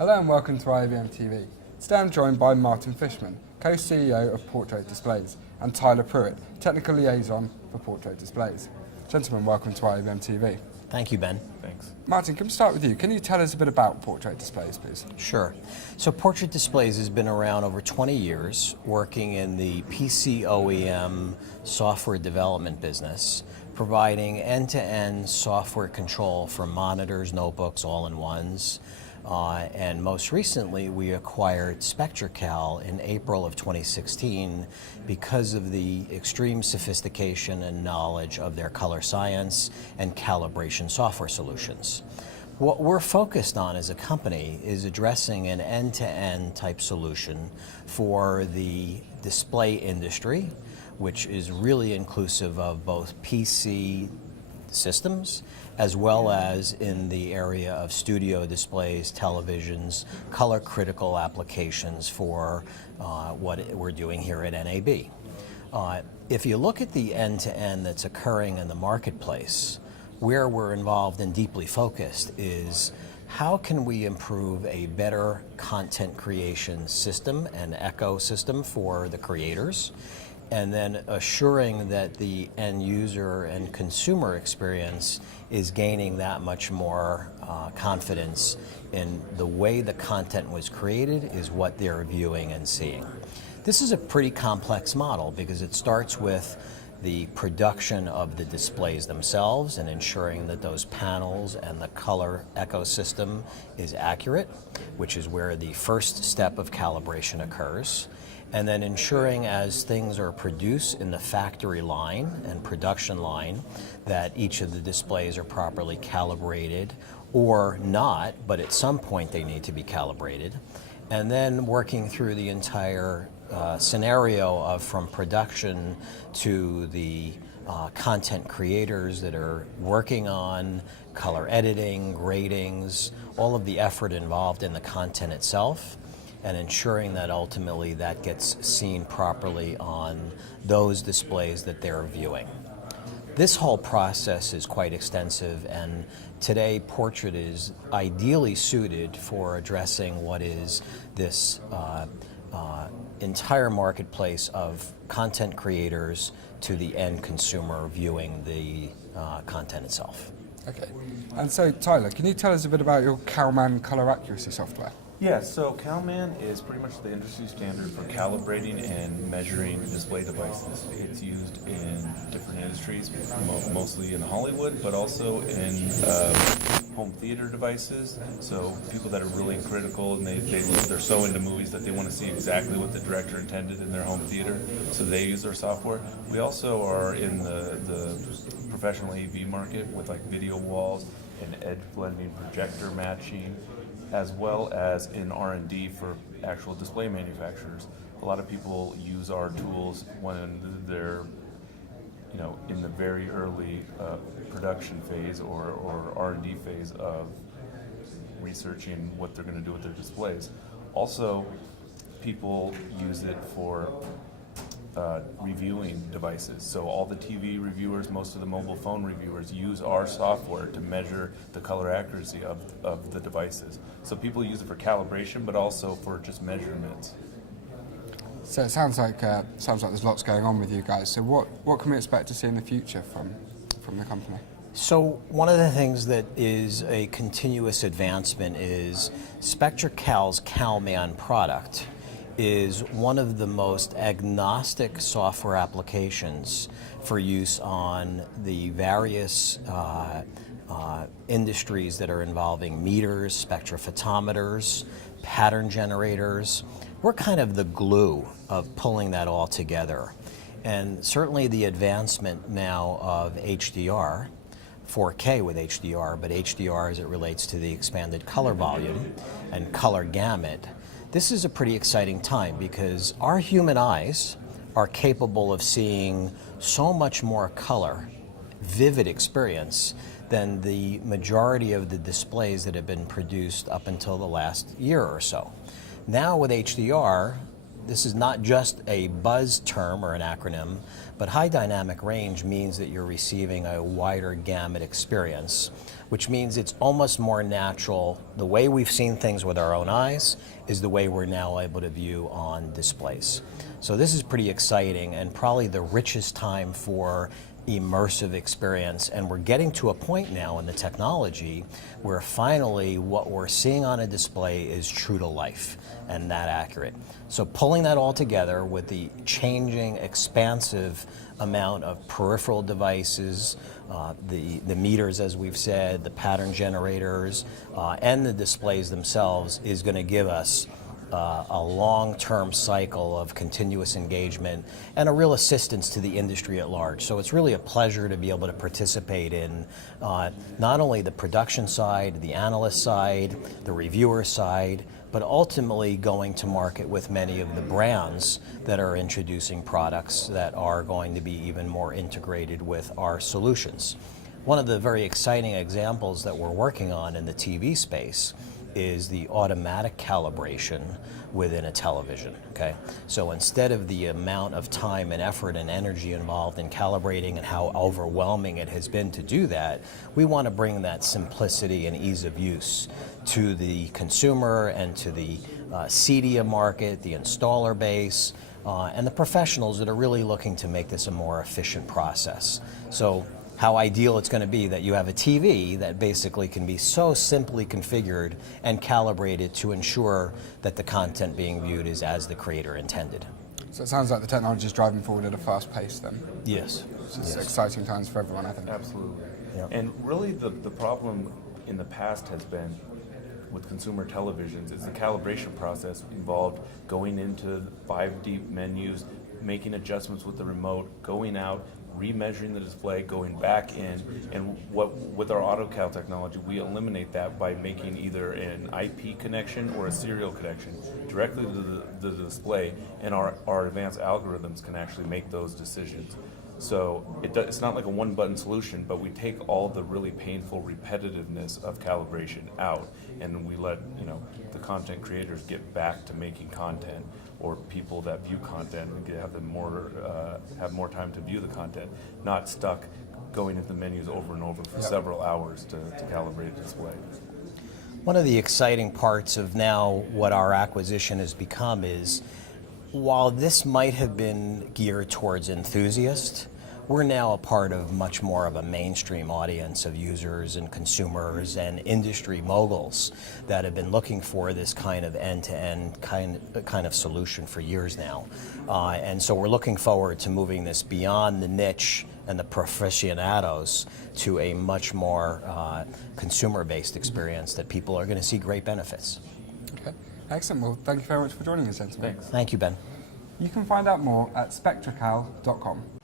Hello and welcome to IABM TV. Today I'm joined by Martin Fishman, co-CEO of Portrait Displays, and Tyler Pruitt, technical liaison for Portrait Displays. Gentlemen, welcome to IABM TV. Thank you, Ben. Thanks. Martin, can we start with you? Can you tell us a bit about Portrait Displays, please? Sure. So Portrait Displays has been around over 20 years, working in the PC OEM software development business, providing end-to-end software control for monitors, notebooks, all-in-ones. And most recently, we acquired SpectraCal in April of 2016 because of the extreme sophistication and knowledge of their color science and calibration software solutions. What we're focused on as a company is addressing an end-to-end type solution for the display industry, which is really inclusive of both PC systems as well as in the area of studio displays, televisions, color critical applications for what we're doing here at NAB. If you look at the end-to-end that's occurring in the marketplace, where we're involved and deeply focused is how can we improve a better content creation system and ecosystem for the creators, and then assuring that the end user and consumer experience is gaining that much more confidence in the way the content was created is what they're viewing and seeing. This is a pretty complex model because it starts with the production of the displays themselves and ensuring that those panels and the color ecosystem is accurate, which is where the first step of calibration occurs. And then ensuring as things are produced in the factory line and production line that each of the displays are properly calibrated or not, but at some point they need to be calibrated. And then working through the entire scenario of from production to the content creators that are working on color editing, gradings, all of the effort involved in the content itself, and ensuring that ultimately that gets seen properly on those displays that they're viewing. This whole process is quite extensive, and today Portrait is ideally suited for addressing what is this entire marketplace of content creators to the end consumer viewing the content itself. Okay. And so, Tyler, can you tell us a bit about your CalMAN color accuracy software? Yeah, so CalMAN is pretty much the industry standard for calibrating and measuring display devices. It's used in different industries, mostly in Hollywood, but also in home theater devices. So people that are really critical and they're so into movies that they want to see exactly what the director intended in their home theater, so they use our software. We also are in the professional AV market with like video walls and edge blending, projector matching, as well as in R&D for actual display manufacturers. A lot of people use our tools when they're, in the very early production phase or R&D phase of researching what they're going to do with their displays. Also, people use it for reviewing devices. So all the TV reviewers, most of the mobile phone reviewers use our software to measure the color accuracy of the devices. So people use it for calibration, but also for just measurements. So it sounds like there's lots going on with you guys. So what can we expect to see in the future from the company? So one of the things that is a continuous advancement is SpectraCal's CalMAN product is one of the most agnostic software applications for use on the various industries that are involving meters, spectrophotometers, pattern generators. We're kind of the glue of pulling that all together. And certainly the advancement now of HDR, 4K with HDR, but HDR as it relates to the expanded color volume and color gamut. This is a pretty exciting time because our human eyes are capable of seeing so much more color, vivid experience than the majority of the displays that have been produced up until the last year or so. Now with HDR, this is not just a buzz term or an acronym, but high dynamic range means that you're receiving a wider gamut experience, which means it's almost more natural. The way we've seen things with our own eyes is the way we're now able to view on displays. So this is pretty exciting and probably the richest time for immersive experience, and we're getting to a point now in the technology where finally what we're seeing on a display is true to life and that accurate. So pulling that all together with the changing, expansive amount of peripheral devices, the meters, as we've said, the pattern generators, and the displays themselves is going to give us a long-term cycle of continuous engagement and a real assistance to the industry at large. So it's really a pleasure to be able to participate in not only the production side, the analyst side, the reviewer side, but ultimately going to market with many of the brands that are introducing products that are going to be even more integrated with our solutions. One of the very exciting examples that we're working on in the TV space is the automatic calibration within a television, okay? So instead of the amount of time and effort and energy involved in calibrating and how overwhelming it has been to do that, we want to bring that simplicity and ease of use to the consumer and to the CEDIA market, the installer base, and the professionals that are really looking to make this a more efficient process. So how ideal it's going to be that you have a TV that basically can be so simply configured and calibrated to ensure that the content being viewed is as the creator intended. So it sounds like the technology is driving forward at a fast pace then. Yes. It's exciting times for everyone, I think. Absolutely. Yeah. And really the problem in the past has been with consumer televisions is the calibration process involved going into 5D menus, making adjustments with the remote, going out, remeasuring the display, going back in, and with our AutoCal technology, we eliminate that by making either an IP connection or a serial connection directly to the display, and our advanced algorithms can actually make those decisions. So it's not like a one-button solution, but we take all the really painful repetitiveness of calibration out, and we let the content creators get back to making content, or people that view content and have more time to view the content, not stuck going into the menus over and over for several hours to calibrate a display. One of the exciting parts of now what our acquisition has become is, while this might have been geared towards enthusiasts, we're now a part of much more of a mainstream audience of users and consumers and industry moguls that have been looking for this kind of end-to-end kind of solution for years now. And so we're looking forward to moving this beyond the niche and the professionados to a much more consumer-based experience that people are going to see great benefits. Okay, excellent. Well, thank you very much for joining us, gentlemen. Thanks. Thank you, Ben. You can find out more at SpectraCal.com.